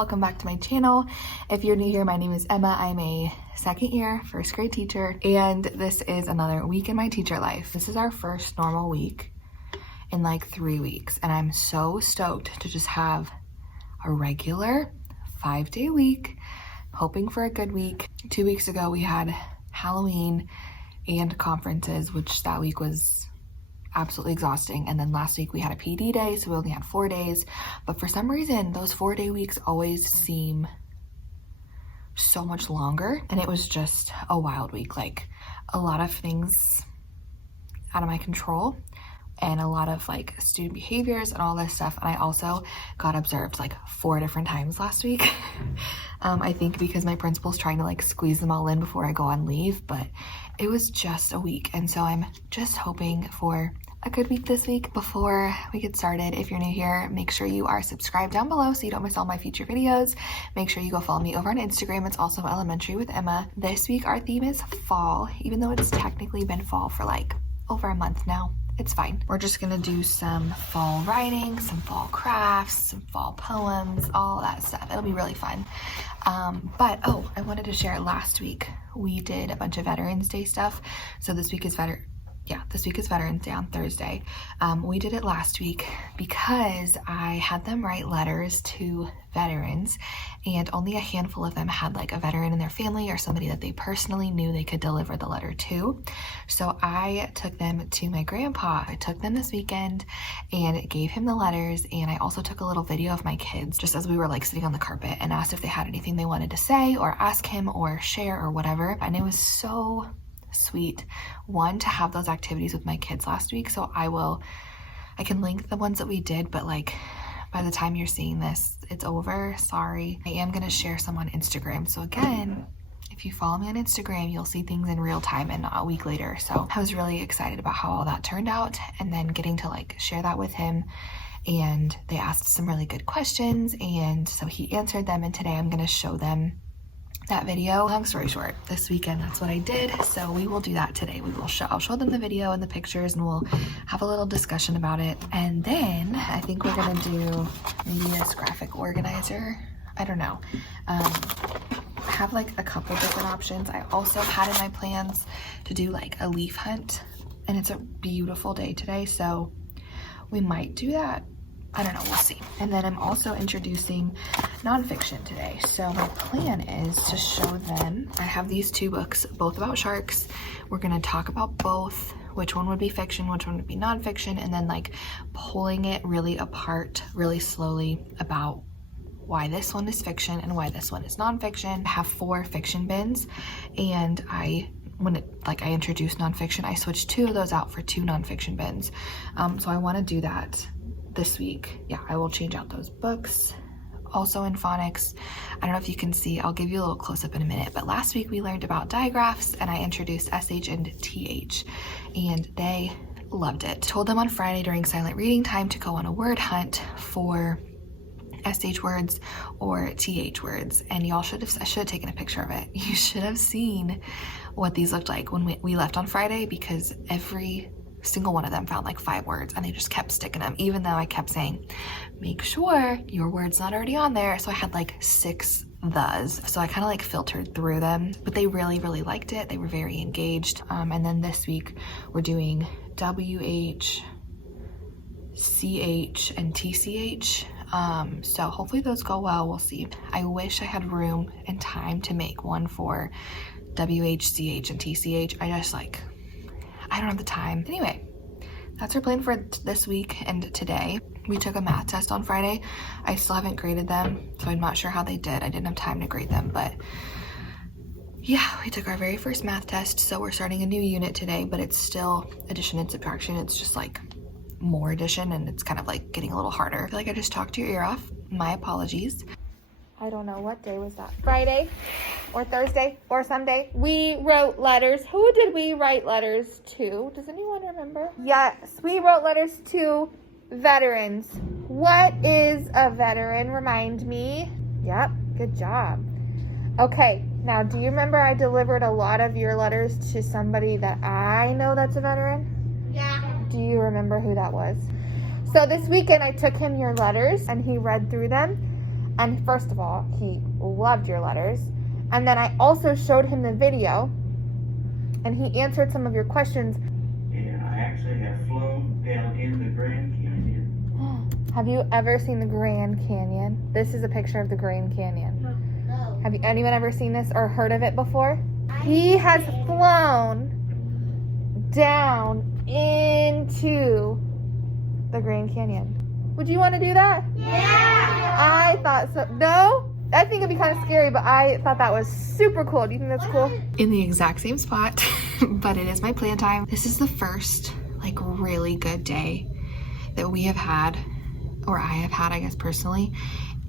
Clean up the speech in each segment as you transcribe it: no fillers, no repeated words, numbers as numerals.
welcome back to my channel. If you're new here, my name is Emma. I'm a second year first grade teacher, and this is another week in my teacher life. This is our first normal week in like 3 weeks, and I'm so stoked to just have a regular 5-day week. Hoping for a good week. 2 weeks ago we had Halloween and conferences, which that week was absolutely exhausting, and then last week we had a PD day, so we only had 4 days. But for some reason those 4-day weeks always seem so much longer, and it was just a wild week. Like a lot of things out of my control and a lot of like student behaviors and all this stuff. And I also got observed like 4 different times last week. I think because my principal's trying to like squeeze them all in before I go on leave, but it was just a week. And so I'm just hoping for a good week this week. Before we get started, if you're new here, make sure you are subscribed down below so you don't miss all my future videos. Make sure you go follow me over on Instagram. It's also Elementary with Emma. This week our theme is fall, even though it's technically been fall for like over a month now. It's fine. We're just gonna do some fall writing, some fall crafts, some fall poems, all that stuff. It'll be really fun. But I wanted to share, last week we did a bunch of Veterans Day stuff. So this week is Veterans Day on Thursday. We did it last week because I had them write letters to veterans, and only a handful of them had like a veteran in their family or somebody that they personally knew they could deliver the letter to. So I took them to my grandpa. I took them this weekend and gave him the letters, and I also took a little video of my kids just as we were like sitting on the carpet, and asked if they had anything they wanted to say or ask him or share or whatever. And it was so sweet, one, to have those activities with my kids last week. So I can link the ones that we did, but like by the time you're seeing this, it's over. Sorry. I am going to share some on Instagram. So again, if you follow me on Instagram, you'll see things in real time and not a week later. So I was really excited about how all that turned out, and then getting to like share that with him. And they asked some really good questions, and so he answered them, and today I'm going to show them that video. Long story short, this weekend that's what I did, so we will do that today. I'll show them the video and the pictures, and we'll have a little discussion about it. And then I think we're gonna do maybe this graphic organizer. I don't know. I have like a couple different options. I also had in my plans to do like a leaf hunt, and it's a beautiful day today, so we might do that. I don't know, we'll see. And then I'm also introducing nonfiction today. So my plan is to show them, I have these 2 books, both about sharks. We're gonna talk about both, which one would be fiction, which one would be nonfiction, and then like pulling it really apart really slowly about why this one is fiction and why this one is nonfiction. I have 4 fiction bins, and when I introduced nonfiction, I switched 2 of those out for 2 nonfiction bins. So I wanna do that this week. Yeah, I will change out those books. Also in Phonics, I don't know if you can see, I'll give you a little close-up in a minute, but last week we learned about digraphs, and I introduced SH and TH, and they loved it. Told them on Friday during silent reading time to go on a word hunt for SH words or TH words, and I should have taken a picture of it. You should have seen what these looked like when we left on Friday, because every single one of them found like 5 words, and they just kept sticking them, even though I kept saying, make sure your word's not already on there. So I had like 6 thes. So I kind of like filtered through them, but they really, really liked it. They were very engaged. And then this week we're doing WH, CH, and TCH. So hopefully those go well. We'll see. I wish I had room and time to make one for WH, CH, and TCH. I don't have the time. Anyway, that's our plan for this week and today. We took a math test on Friday. I still haven't graded them, so I'm not sure how they did. I didn't have time to grade them, but yeah, we took our very first math test. So we're starting a new unit today, but it's still addition and subtraction. It's just like more addition, and it's kind of like getting a little harder. I feel like I just talked your ear off. My apologies. I don't know, what day was that? Friday or Thursday or Sunday? We wrote letters. Who did we write letters to? Does anyone remember? Yes, we wrote letters to veterans. What is a veteran? Remind me. Yep, good job. Okay, now do you remember I delivered a lot of your letters to somebody that I know that's a veteran? Yeah. Do you remember who that was? So this weekend I took him your letters and he read through them. And first of all, he loved your letters. And then I also showed him the video, and he answered some of your questions. Yeah, I actually have flown down in the Grand Canyon. Have you ever seen the Grand Canyon? This is a picture of the Grand Canyon. No. Have anyone ever seen this or heard of it before? He has flown down into the Grand Canyon. Would you want to do that? Yeah. I thought so. No? I think it'd be kind of scary, but I thought that was super cool. Do you think that's cool? In the exact same spot, but it is my plan time. This is the first like really good day that we have had, or I have had, I guess personally,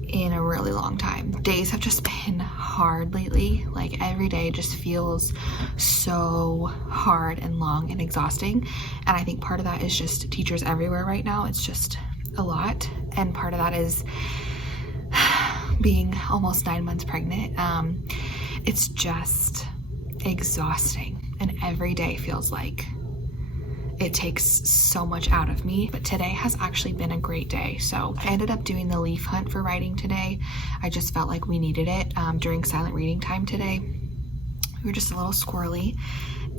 in a really long time. Days have just been hard lately. Like every day just feels so hard and long and exhausting. And I think part of that is just teachers everywhere right now. It's just a lot. And part of that is being almost 9 months pregnant. It's just exhausting. And every day feels like it takes so much out of me, but today has actually been a great day. So I ended up doing the leaf hunt for writing today. I just felt like we needed it during silent reading time today. We were just a little squirrely,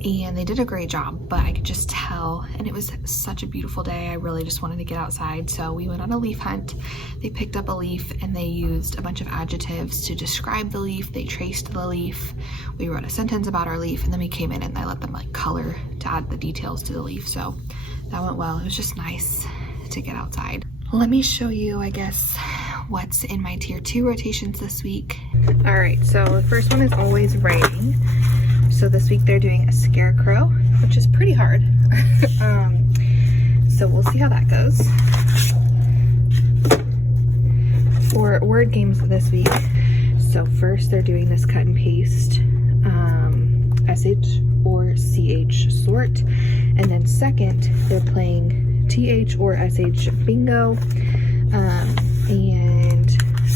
and they did a great job, but I could just tell, and it was such a beautiful day. I really just wanted to get outside, so we went on a leaf hunt. They picked up a leaf and they used a bunch of adjectives to describe the leaf. They traced the leaf. We wrote a sentence about our leaf, and then we came in and I let them like color to add the details to the leaf. So that went well. It was just nice to get outside. Let me show you, I guess, what's in my tier 2 rotations this week. All right, so the first one is always writing. So this week they're doing a scarecrow, which is pretty hard. So we'll see how that goes. For word games this week, so first they're doing this cut and paste, SH or CH sort. And then second, they're playing TH or SH bingo. And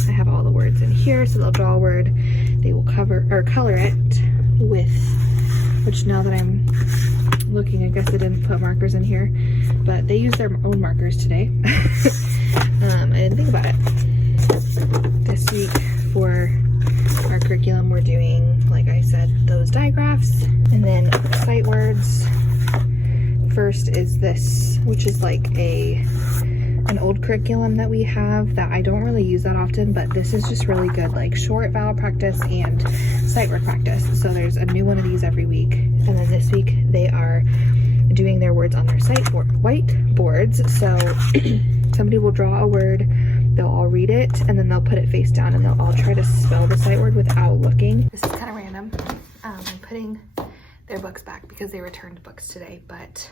I have all the words in here, so they'll draw a word. They will color it with, which now that I'm looking, I guess I didn't put markers in here, but they use their own markers today. I didn't think about it. This week for our curriculum, we're doing, like I said, those digraphs, and then sight words. First is this, which is like an old curriculum that we have that I don't really use that often, but this is just really good, like short vowel practice and sight word practice. So there's a new one of these every week. And then this week they are doing their words on their whiteboards. So somebody will draw a word, they'll all read it, and then they'll put it face down and they'll all try to spell the sight word without looking. This is kind of random. I'm putting their books back because they returned books today, but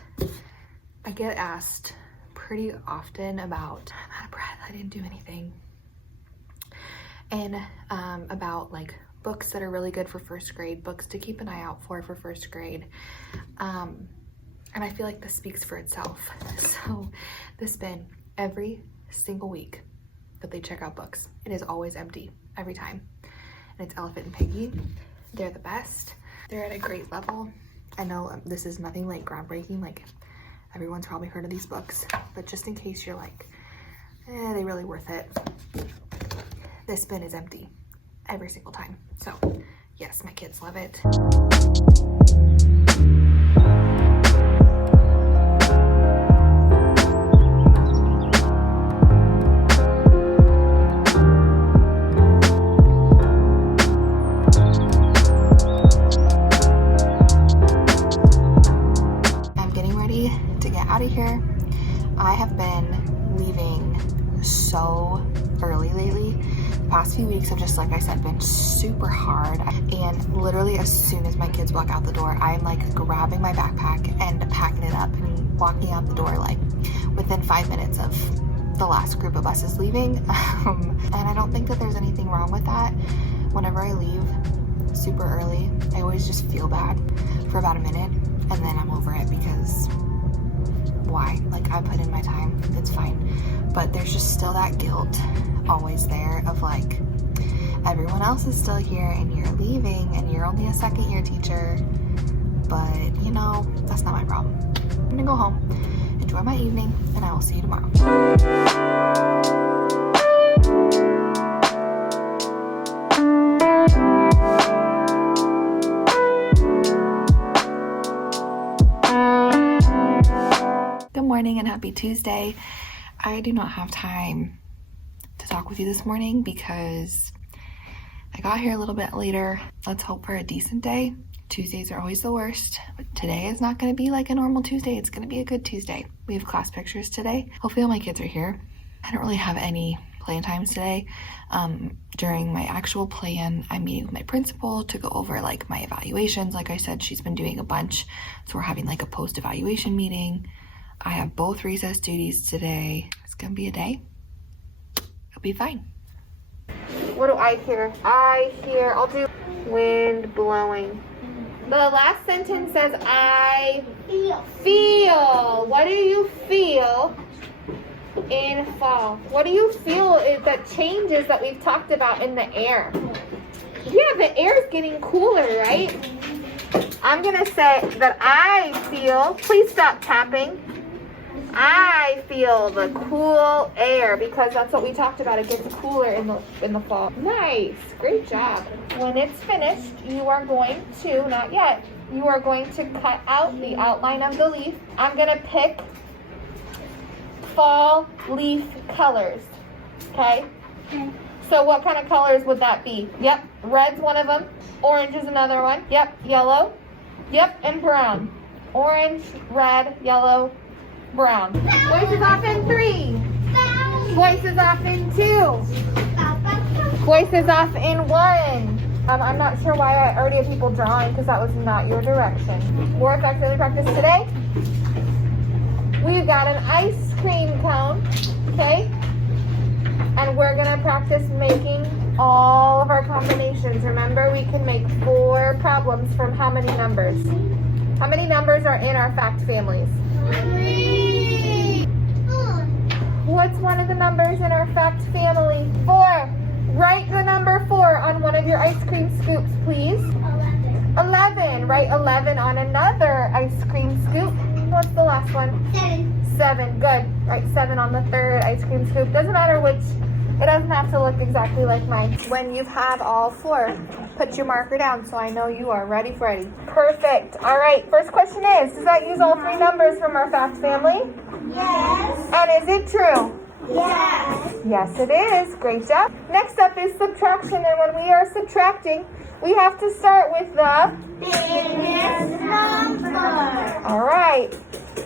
I get asked pretty often about, I'm out of breath, I didn't do anything, and about like books that are really good for first grade, books to keep an eye out for first grade, and I feel like this speaks for itself. So this bin, every single week that they check out books, it is always empty every time, and it's Elephant and Piggy. They're the best. They're at a great level. I know this is nothing like groundbreaking, like everyone's probably heard of these books, but just in case you're like, they really worth it, this bin is empty every single time. So yes, my kids love it. Out of here. I have been leaving so early lately. The past few weeks have just, like I said, been super hard, and literally as soon as my kids walk out the door, I'm like grabbing my backpack and packing it up and walking out the door like within 5 minutes of the last group of buses leaving. And I don't think that there's anything wrong with that. Whenever I leave super early, I always just feel bad for about a minute, and then I'm over it because why? Like, I put in my time, it's fine. But there's just still that guilt always there of like, everyone else is still here and you're leaving and you're only a second year teacher. But you know, that's not my problem. I'm gonna go home, enjoy my evening, and I will see you tomorrow. morning and happy Tuesday. I do not have time to talk with you this morning because I got here a little bit later. Let's hope for a decent day. Tuesdays are always the worst, but today is not going to be like a normal Tuesday. It's going to be a good Tuesday. We have class pictures today. Hopefully all my kids are here. I don't really have any plan times today. During my actual plan, I'm meeting with my principal to go over like my evaluations. Like I said, she's been doing a bunch, so we're having like a post-evaluation meeting. I have both recess duties today. It's gonna be a day. It'll be fine. What do I hear? I'll do wind blowing. The last sentence says I feel. What do you feel in fall? What do you feel is the changes that we've talked about in the air? Yeah, the air is getting cooler, right? I'm gonna say that I feel, please stop tapping. I feel the cool air because that's what we talked about. It gets cooler in the fall. Nice, great job. When it's finished, you are going to, not yet, you are going to cut out the outline of the leaf. I'm gonna pick fall leaf colors, okay? So what kind of colors would that be? Yep, red's one of them. Orange is another one. Yep, yellow. Yep, and brown. Orange, red, yellow, brown. Voices off in 3. Voices off in 2. Voices off in 1. I'm not sure why I already have people drawing because that was not your direction. More effects that we practice today. We've got an ice cream cone, okay? And we're gonna practice making all of our combinations. Remember, we can make 4 problems from how many numbers? How many numbers are in our fact families? 3. What's one of the numbers in our fact family? 4. Write the number 4 on one of your ice cream scoops, please. 11. Write 11 on another ice cream scoop. What's the last one? 7. Good. Write 7 on the 3rd ice cream scoop. Doesn't matter which. It doesn't have to look exactly like mine. When you have all 4, put your marker down so I know you are ready, Freddy. Perfect. All right. First question is, does that use all 3 numbers from our fact family? Yes. And is it true? Yes. Yes, it is. Great job. Next up is subtraction. And when we are subtracting, we have to start with the Biggest number. All right.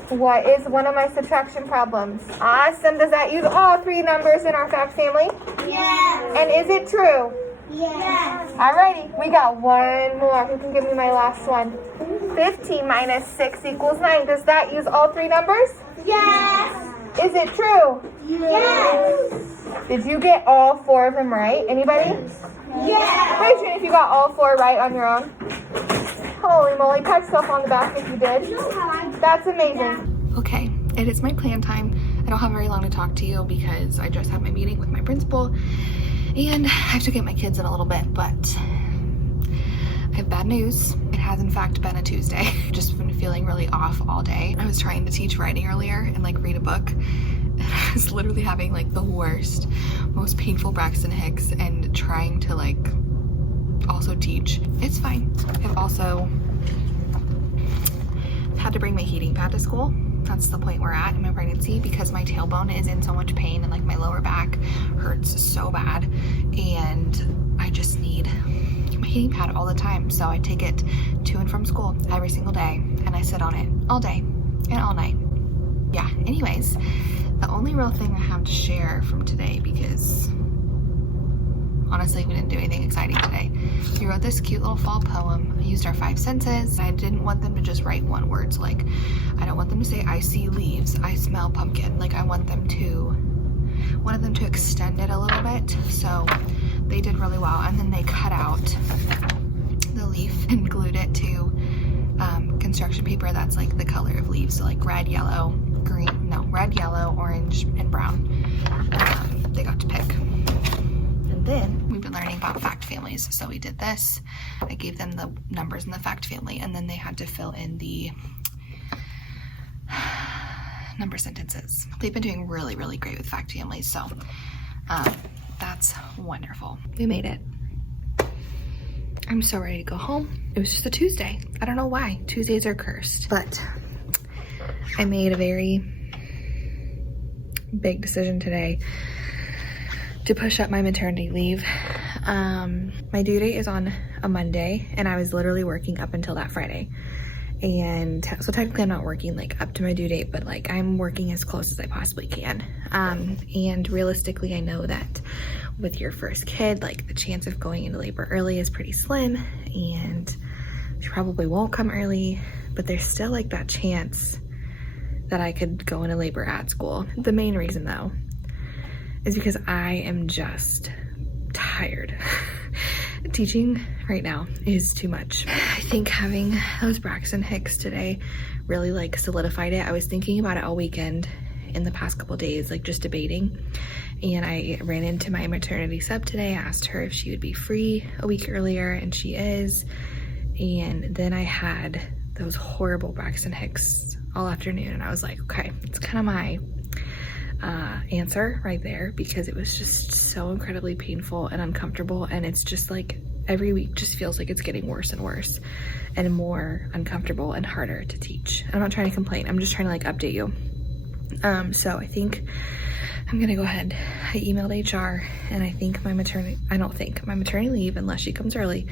What is one of my subtraction problems? Awesome. Does that use all 3 numbers in our fact family? Yes. And is it true? Yes. Alrighty, we got one more. Who can give me my last one? 15 minus 6 equals 9. Does that use all 3 numbers? Yes. Is it true? Yes. Did you get all 4 of them right? Anybody? Yes. Raise your hand if you got all 4 right on your own. Holy moly, pat yourself on the back if you did. That's amazing. Okay, it is my plan time. I don't have very long to talk to you because I just had my meeting with my principal and I have to get my kids in a little bit, but I have bad news. It has in fact been a Tuesday. I've just been feeling really off all day. I was trying to teach writing earlier and like read a book. And I was literally having like the worst, most painful Braxton Hicks and trying to like also teach. It's fine. I've also had to bring my heating pad to school. That's the point we're at in my pregnancy because my tailbone is in so much pain and like my lower back hurts so bad and I just need my heating pad all the time. So I take it to and from school every single day and I sit on it all day and all night. Yeah, anyways, the only real thing I have to share from today, because honestly, we didn't do anything exciting today. We wrote this cute little fall poem. I used our 5 senses. I didn't want them to just write one word. So like, I don't want them to say, I see leaves, I smell pumpkin. Like I wanted them to extend it a little bit. So they did really well. And then they cut out the leaf and glued it to construction paper that's like the color of leaves. So like red, yellow, orange, and brown. They got to pick. Then we've been learning about fact families. So we did this. I gave them the numbers in the fact family, and then they had to fill in the number sentences. They've been doing really, really great with fact families. So that's wonderful. We made it. I'm so ready to go home. It was just a Tuesday. I don't know why. Tuesdays are cursed. But I made a very big decision today to push up my maternity leave. My due date is on a Monday, and I was literally working up until that Friday. And so technically I'm not working like up to my due date, but like I'm working as close as I possibly can. And realistically, I know that with your first kid, like the chance of going into labor early is pretty slim, and she probably won't come early, but there's still like that chance that I could go into labor at school. The main reason though is because I am just tired. Teaching right now is too much. I think having those Braxton Hicks today really like solidified it. I was thinking about it all weekend in the past couple days, like just debating. And I ran into my maternity sub today. I asked her if she would be free a week earlier, and she is. And then I had those horrible Braxton Hicks all afternoon, and I was like, okay, it's kind of my answer right there, because it was just so incredibly painful and uncomfortable, and it's just like every week just feels like it's getting worse and worse and more uncomfortable and harder to teach. I'm not trying to complain, I'm just trying to like update you. So I think I'm gonna go ahead. I emailed HR, and I don't think my maternity leave, unless she comes early,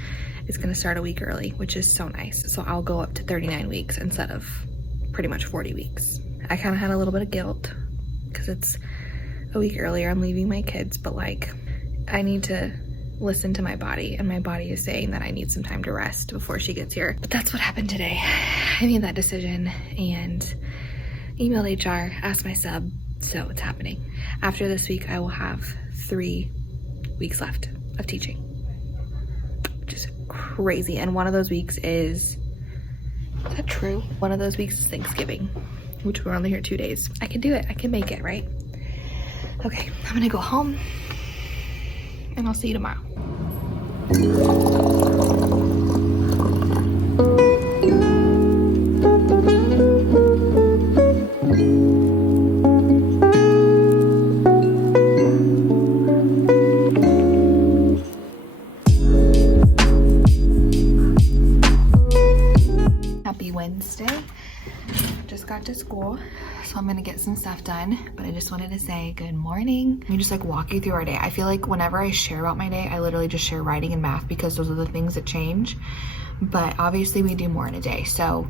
is gonna start a week early, which is so nice. So I'll go up to 39 weeks instead of pretty much 40 weeks. I kind of had a little bit of guilt because it's a week earlier. I'm leaving my kids, but like I need to listen to my body, and my body is saying that I need some time to rest before she gets here. But that's what happened today. I made that decision and emailed HR, asked my sub, so it's happening. After this week, I will have 3 weeks left of teaching, which is crazy. And one of those weeks is that true? One of those weeks is Thanksgiving, which we're only here 2 days. I can do it, I can make it, right? Okay, I'm gonna go home, and I'll see you tomorrow. Happy Wednesday. Just got to school, so I'm gonna get some stuff done, but I just wanted to say good morning. Let me just like walk you through our day. I feel like whenever I share about my day, I literally just share writing and math because those are the things that change, but obviously we do more in a day. So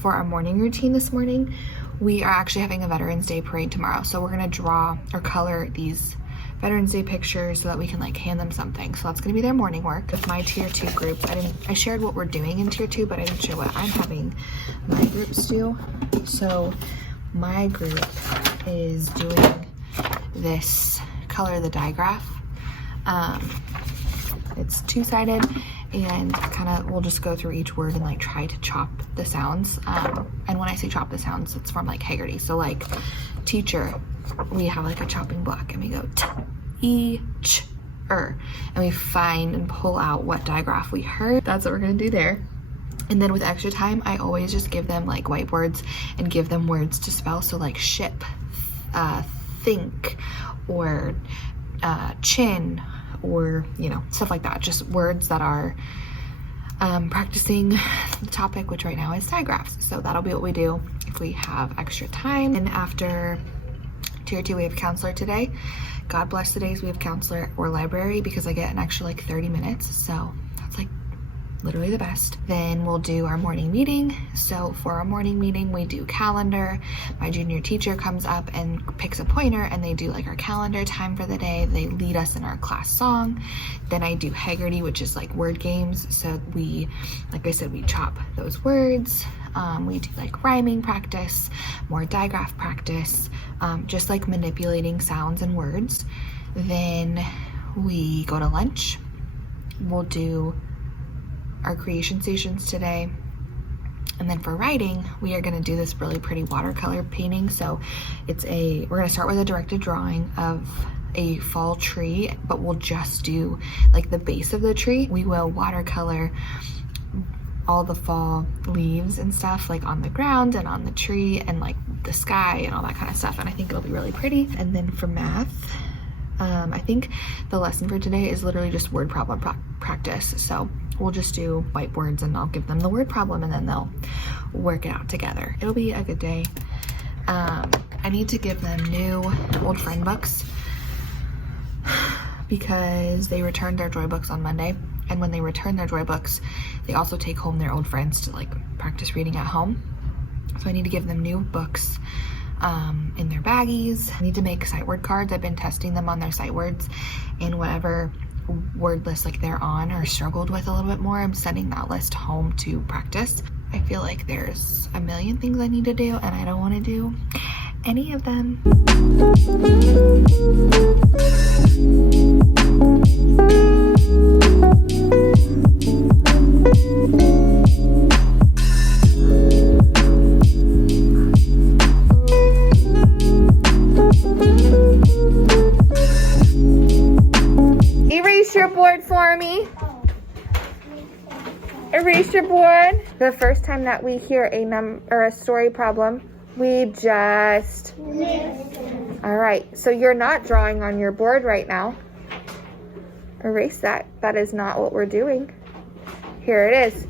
for our morning routine this morning, we are actually having a Veterans Day parade tomorrow, so we're gonna draw or color these Veterans Day pictures so that we can like hand them something. So that's gonna be their morning work. With my tier 2 group, I shared what we're doing in tier 2, but I didn't share what I'm having my groups do. So my group is doing this color the digraph. It's 2-sided, and kind of we'll just go through each word and like try to chop the sounds. And when I say chop the sounds, it's from like Haggerty. So like teacher, we have like a chopping block, and we go t, e, ch, and we find and pull out what digraph we heard. That's what we're gonna do there. And then with extra time, I always just give them like whiteboards and give them words to spell. So like ship, think, or chin, or you know, stuff like that. Just words that are practicing the topic, which right now is digraphs. So that'll be what we do if we have extra time. And after tier 2, we have counselor today. God bless the days we have counselor or library, because I get an extra like 30 minutes. So that's like literally the best. Then we'll do our morning meeting. So for our morning meeting, we do calendar. My junior teacher comes up and picks a pointer, and they do like our calendar time for the day. They lead us in our class song. Then I do Haggerty, which is like word games. So we, like I said, we chop those words. We do like rhyming practice, more digraph practice, just like manipulating sounds and words. Then we go to lunch. We'll do our creation stations today. And then for writing, we are going to do this really pretty watercolor painting. So we're going to start with a directed drawing of a fall tree, but we'll just do like the base of the tree. We will watercolor all the fall leaves and stuff like on the ground and on the tree and like the sky and all that kind of stuff. And I think it'll be really pretty. And then for math, I think the lesson for today is literally just word problem practice. So we'll just do whiteboards, and I'll give them the word problem, and then they'll work it out together. It'll be a good day. I need to give them new old friend books because they returned their joy books on Monday. And when they return their joy books, they also take home their old friends to like practice reading at home. So I need to give them new books in their baggies. I need to make sight word cards. I've been testing them on their sight words, and whatever word list like they're on or struggled with a little bit more, I'm sending that list home to practice. I feel like there's a million things I need to do, and I don't want to do any of them. Erase your board for me. Erase your board. The first time that we hear a story problem, we just... All right, so you're not drawing on your board right now. Erase that. That is not what we're doing. Here it is.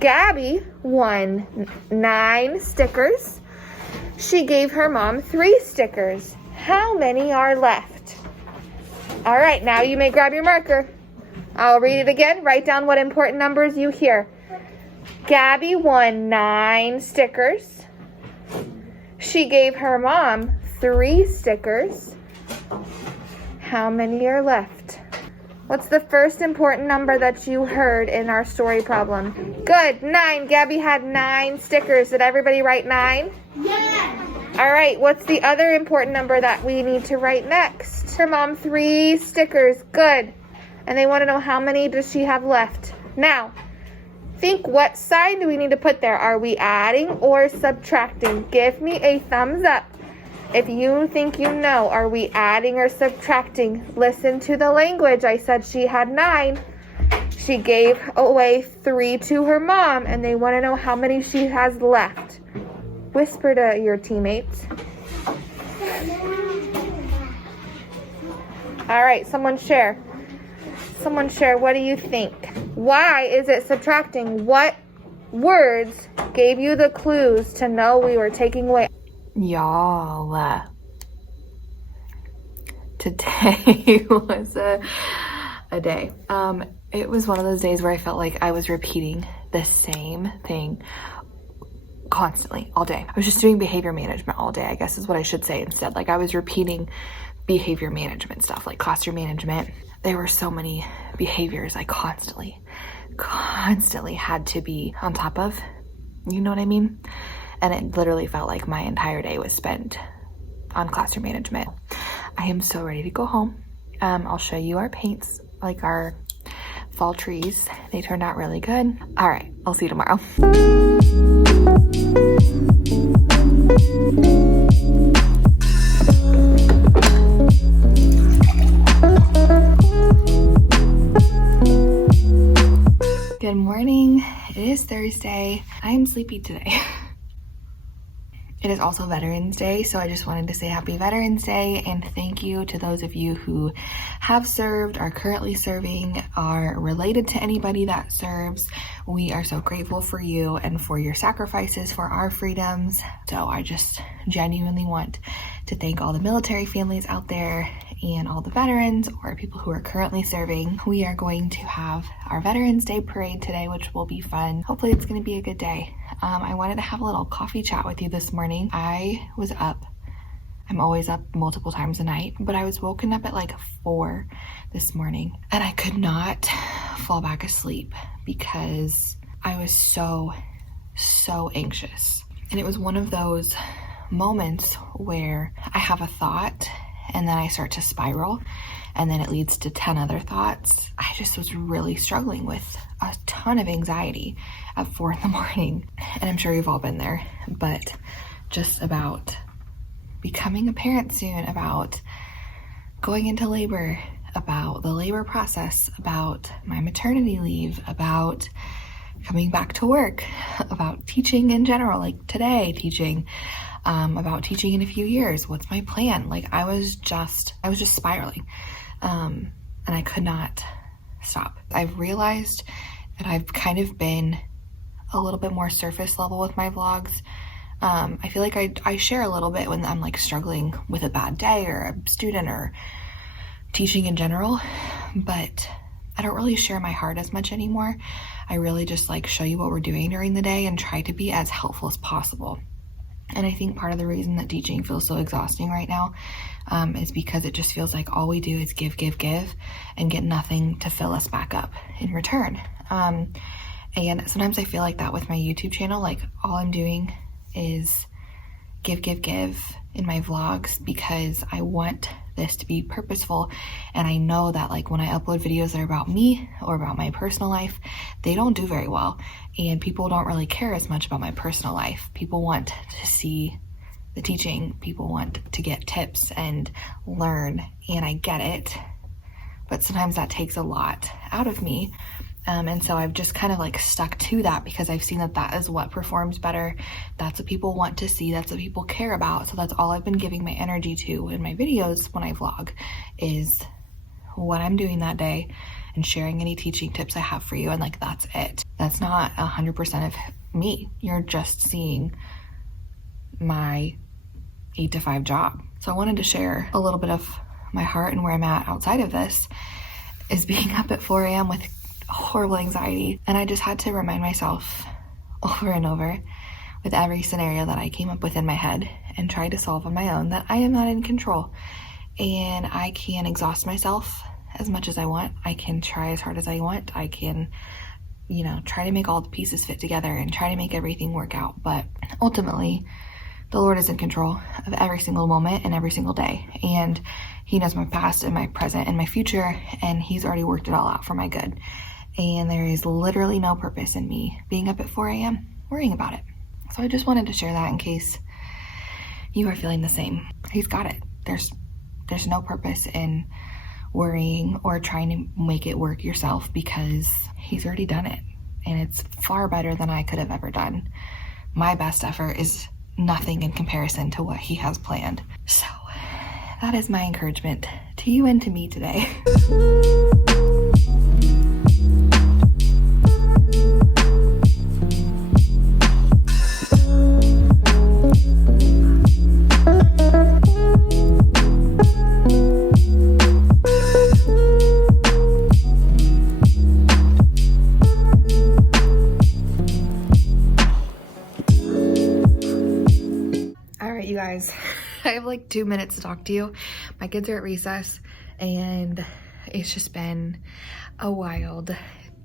Gabby won 9 stickers. She gave her mom 3 stickers. How many are left? All right, now you may grab your marker. I'll read it again. Write down what important numbers you hear. Gabby won 9 stickers. She gave her mom 3 stickers. How many are left? What's the first important number that you heard in our story problem? Good, 9. Gabby had 9 stickers. Did everybody write 9? Yes. All right, what's the other important number that we need to write next? Her mom 3 stickers. Good. And they want to know how many does she have left. Now, think what sign do we need to put there? Are we adding or subtracting? Give me a thumbs up if you think you know. Are we adding or subtracting? Listen to the language. I said she had 9. She gave away 3 to her mom, and they want to know how many she has left. Whisper to your teammates. All right, someone share. Someone share, what do you think? Why is it subtracting? What words gave you the clues to know we were taking away? Y'all, today was a day. It was one of those days where I felt like I was repeating the same thing constantly all day. I was just doing behavior management all day, I guess is what I should say instead. Like I was repeating behavior management stuff, like classroom management. There were so many behaviors I constantly had to be on top of, you know what I mean? And it literally felt like my entire day was spent on classroom management. I am so ready to go home. I'll show you our paints, like our fall trees. They turned out really good. All right, I'll see you tomorrow. Good morning. It is Thursday. I am sleepy today. It is also Veterans Day, so I just wanted to say happy Veterans Day and thank you to those of you who have served, are currently serving, are related to anybody that serves. We are so grateful for you and for your sacrifices for our freedoms. So I just genuinely want to thank all the military families out there and all the veterans or people who are currently serving. We are going to have our Veterans Day parade today, which will be fun. Hopefully it's going to be a good day. I wanted to have a little coffee chat with you this morning. I was up. I'm always up multiple times a night, but I was woken up at like 4 this morning and I could not fall back asleep because I was so anxious. And it was one of those moments where I have a thought and then I start to spiral and then it leads to 10 other thoughts. I just was really struggling with a ton of anxiety at 4 in the morning. And I'm sure you've all been there, but just about becoming a parent soon, about going into labor, about the labor process, about my maternity leave, about coming back to work, about teaching in general, like today teaching, about teaching in a few years. What's my plan? Like I was just spiraling, and I could not stop. I've realized that I've kind of been a little bit more surface level with my vlogs. I feel like I share a little bit when I'm like struggling with a bad day or a student or teaching in general, but I don't really share my heart as much anymore. I really just like show you what we're doing during the day and try to be as helpful as possible. And I think part of the reason that teaching feels so exhausting right now is because it just feels like all we do is give, and get nothing to fill us back up in return. And sometimes I feel like that with my YouTube channel, like all I'm doing is give in my vlogs because I want this to be purposeful. And I know that like when I upload videos that are about me or about my personal life, they don't do very well. And people don't really care as much about my personal life. People want to see the teaching. People want to get tips and learn. And I get it. But sometimes that takes a lot out of me. And so I've just kind of like stuck to that because I've seen that that is what performs better. That's what people want to see. That's what people care about. So that's all I've been giving my energy to in my videos when I vlog is what I'm doing that day and sharing any teaching tips I have for you. And like, that's it. That's not 100% of me. You're just seeing my 8 to 5 job. So I wanted to share a little bit of my heart and where I'm at outside of this is being up at 4 a.m. with horrible anxiety. And I just had to remind myself over and over with every scenario that I came up with in my head and tried to solve on my own that I am not in control. And I can exhaust myself as much as I want. I can try as hard as I want. I can, try to make all the pieces fit together and try to make everything work out. But ultimately, the Lord is in control of every single moment and every single day. And He knows my past and my present and my future. And He's already worked it all out for my good. And there is literally no purpose in me being up at 4 a.m. worrying about it. So I just wanted to share that in case you are feeling the same. He's got it. There's no purpose in worrying or trying to make it work yourself because He's already done it. And it's far better than I could have ever done. My best effort is nothing in comparison to what He has planned. So that is my encouragement to you and to me today. You guys, I have like 2 minutes to talk to you. My kids are at recess and it's just been a wild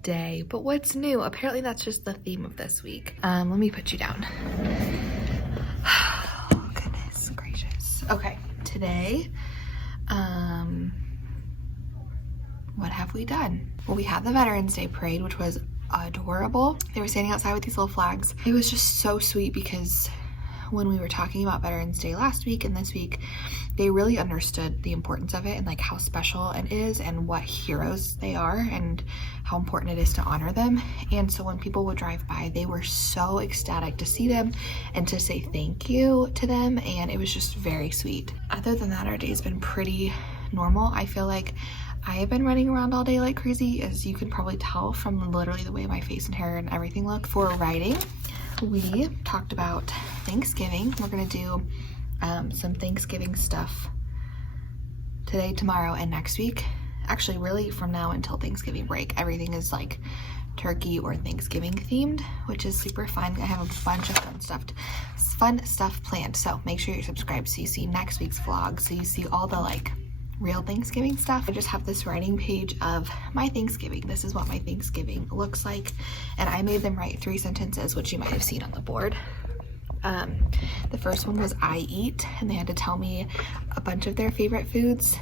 day. But what's new? Apparently that's just the theme of this week. Let me put you down. Oh, goodness gracious. Okay, today, what have we done? Well, we had the Veterans Day parade, which was adorable. They were standing outside with these little flags. It was just so sweet because when we were talking about Veterans Day last week and this week, they really understood the importance of it and like how special it is and what heroes they are and how important it is to honor them. And so when people would drive by, they were so ecstatic to see them and to say thank you to them, and it was just very sweet. Other than that, our day's been pretty normal. I feel like I have been running around all day like crazy, as you can probably tell from literally the way my face and hair and everything look. For writing, we talked about Thanksgiving. We're gonna do some Thanksgiving stuff today, tomorrow, and next week. Actually, really from now until Thanksgiving break, everything is like turkey or Thanksgiving themed, which is super fun. I have a bunch of fun stuff planned. So make sure you're subscribed so you see next week's vlog, so you see all the like real Thanksgiving stuff. I just have this writing page of my Thanksgiving. This is what my Thanksgiving looks like. And I made them write 3 sentences, which you might have seen on the board. The first one was I eat, and they had to tell me a bunch of their favorite foods.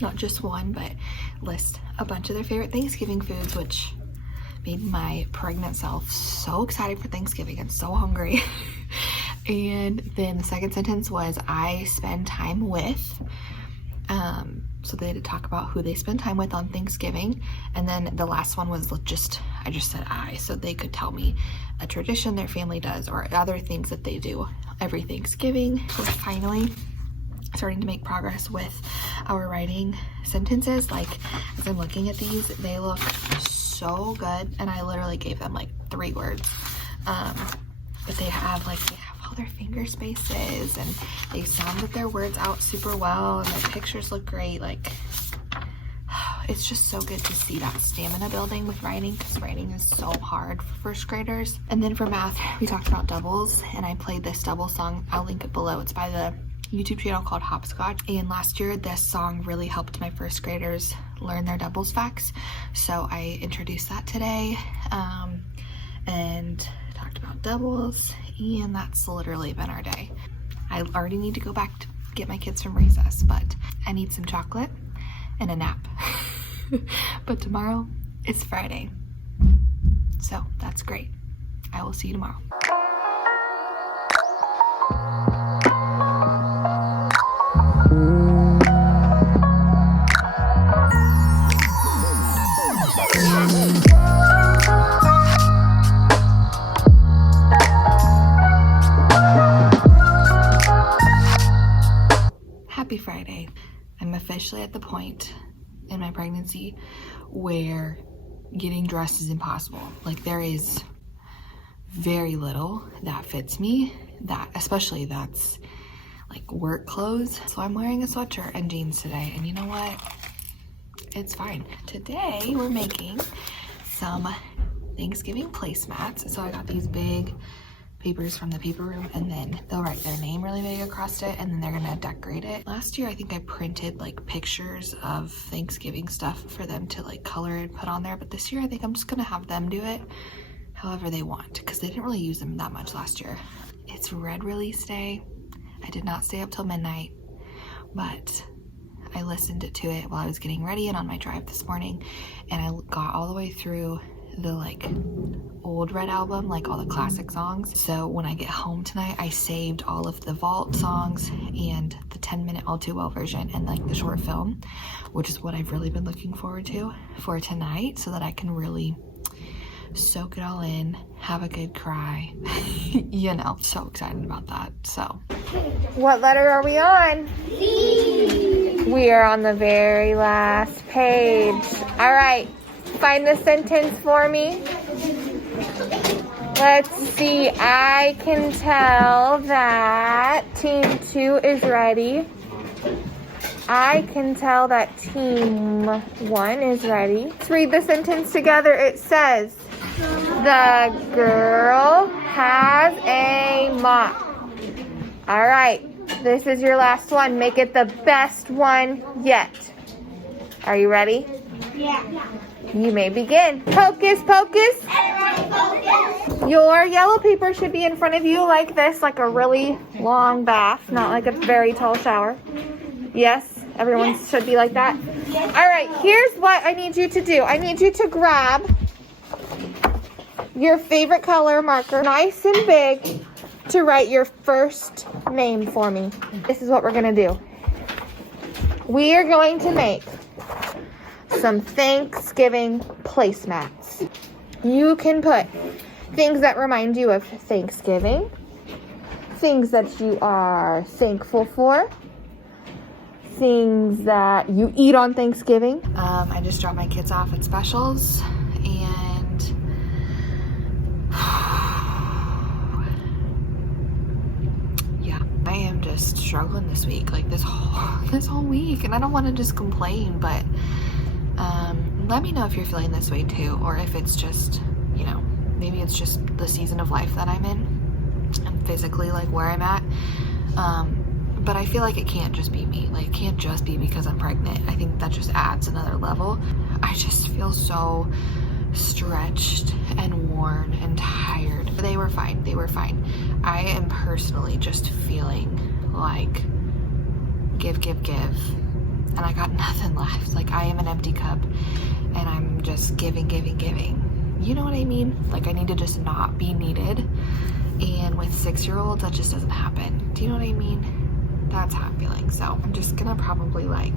Not just one, but list a bunch of their favorite Thanksgiving foods, which made my pregnant self so excited for Thanksgiving and so hungry. And then the second sentence was I spend time with. So they had to talk about who they spend time with on Thanksgiving. And then the last one was I just said I, so they could tell me a tradition their family does or other things that they do every Thanksgiving. We're finally starting to make progress with our writing sentences. Like, as I'm looking at these, they look so good, and I literally gave them like 3 words. but they have all their finger spaces, and they sounded their words out super well, and their pictures look great. Like, it's just so good to see that stamina building with writing, because writing is so hard for first graders. And then for math, we talked about doubles, and I played this double song. I'll link it below. It's by the YouTube channel called Hopscotch. And last year, this song really helped my first graders learn their doubles facts. So I introduced that today, and talked about doubles, and that's literally been our day. I already need to go back to get my kids from recess, but I need some chocolate and a nap. But tomorrow is Friday, so that's great. I will see you tomorrow. Happy Friday. I'm officially at the point in my pregnancy where getting dressed is impossible. Like, there is very little that fits me, especially that's like work clothes. So I'm wearing a sweatshirt and jeans today, and you know what? It's fine. Today we're making some Thanksgiving placemats. So I got these big papers from the paper room, and then they'll write their name really big across it, and then they're gonna decorate it. Last year I think I printed like pictures of Thanksgiving stuff for them to like color and put on there, but this year I think I'm just gonna have them do it however they want, because they didn't really use them that much last year. It's Red Release Day. I did not stay up till midnight, but I listened to it while I was getting ready and on my drive this morning, and I got all the way through the like old Red album, like all the classic songs. So when I get home tonight, I saved all of the vault songs and the 10-minute All Too Well version and like the short film, which is what I've really been looking forward to for tonight, so that I can really soak it all in, have a good cry. You know, so excited about that. So what letter are we on? Z. We are on the very last page. All right, find the sentence for me. Let's see. I can tell that team 2 is ready. I can tell that team 1 is ready. Let's read the sentence together. It says, the girl has a mop. All right, this is your last one. Make it the best one yet. Are you ready? Yeah. You may begin. Pocus, pocus. Everybody focus. Your yellow paper should be in front of you like this, like a really long bath, not like a very tall shower. Yes, everyone should be like that. All right, here's what I need you to do. I need you to grab your favorite color marker, nice and big, to write your first name for me. This is what we're gonna do. We are going to make some Thanksgiving placemats. You can put things that remind you of Thanksgiving, things that you are thankful for, things that you eat on Thanksgiving. I just dropped my kids off at Specials, and yeah, I am just struggling this week, like this whole week, and I don't want to just complain, but let me know if you're feeling this way too, or if it's just, you know, maybe it's just the season of life that I'm in and physically like where I'm at. But I feel like it can't just be me. Like, it can't just be because I'm pregnant. I think that just adds another level. I just feel so stretched and worn and tired. They were fine. They were fine. I am personally just feeling like give. And I got nothing left. Like, I am an empty cup and I'm just giving. You know what I mean? Like, I need to just not be needed. And with 6-year-olds, that just doesn't happen. Do you know what I mean? That's how I'm feeling. So I'm just gonna probably like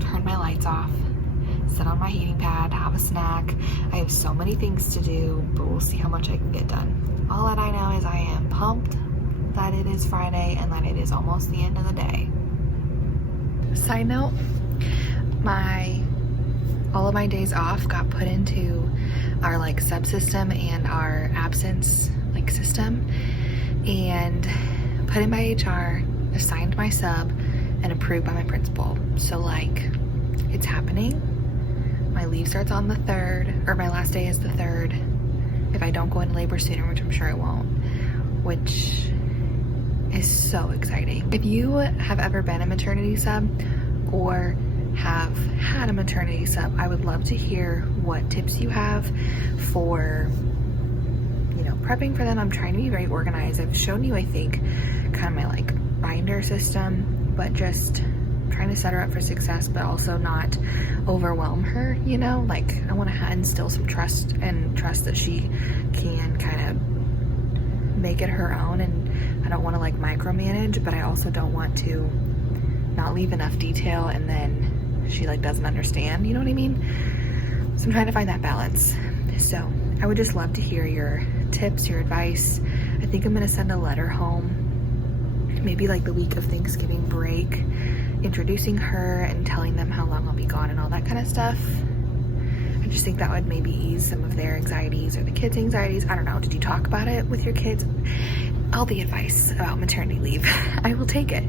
turn my lights off, sit on my heating pad, have a snack. I have so many things to do, but we'll see how much I can get done. All that I know is I am pumped that it is Friday and that it is almost the end of the day. Side note, all of my days off got put into our like subsystem and our absence like system, and put in by HR, assigned my sub, and approved by my principal. So like, it's happening. My leave starts on the 3rd, or my last day is the 3rd. If I don't go into labor sooner, which I'm sure I won't, which is so exciting. If you have ever been a maternity sub or have had a maternity sub, I would love to hear what tips you have for, you know, prepping for them. I'm trying to be very organized. I've shown you, I think, kind of my like binder system, but just trying to set her up for success, but also not overwhelm her, you know? Like, I want to instill some trust that she can kind of make it her own, and I don't want to like micromanage, but I also don't want to not leave enough detail and then she like doesn't understand, you know what I mean? So I'm trying to find that balance. So I would just love to hear your tips, your advice. I think I'm gonna send a letter home, maybe like the week of Thanksgiving break, introducing her and telling them how long I'll be gone and all that kind of stuff. I just think that would maybe ease some of their anxieties or the kids' anxieties. I don't know, did you talk about it with your kids? All the advice about maternity leave, I will take it.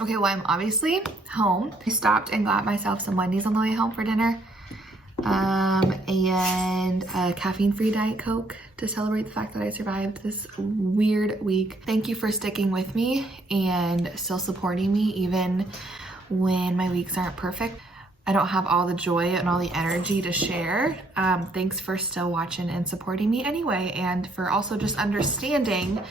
Okay, well, I'm obviously home. I stopped and got myself some Wendy's on the way home for dinner, and a caffeine-free Diet Coke to celebrate the fact that I survived this weird week. Thank you for sticking with me and still supporting me even when my weeks aren't perfect. I don't have all the joy and all the energy to share. Thanks for still watching and supporting me anyway, and for also just understanding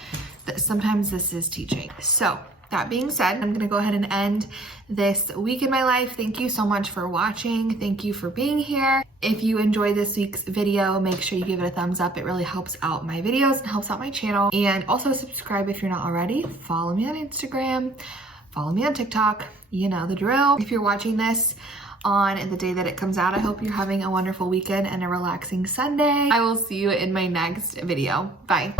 that sometimes this is teaching. So that being said, I'm gonna go ahead and end this week in my life. Thank you so much for watching. Thank you for being here. If you enjoyed this week's video, make sure you give it a thumbs up. It really helps out my videos and helps out my channel. And also subscribe if you're not already. Follow me on Instagram, follow me on TikTok. You know the drill. If you're watching this on the day that it comes out, I hope you're having a wonderful weekend and a relaxing Sunday. I will see you in my next video. Bye.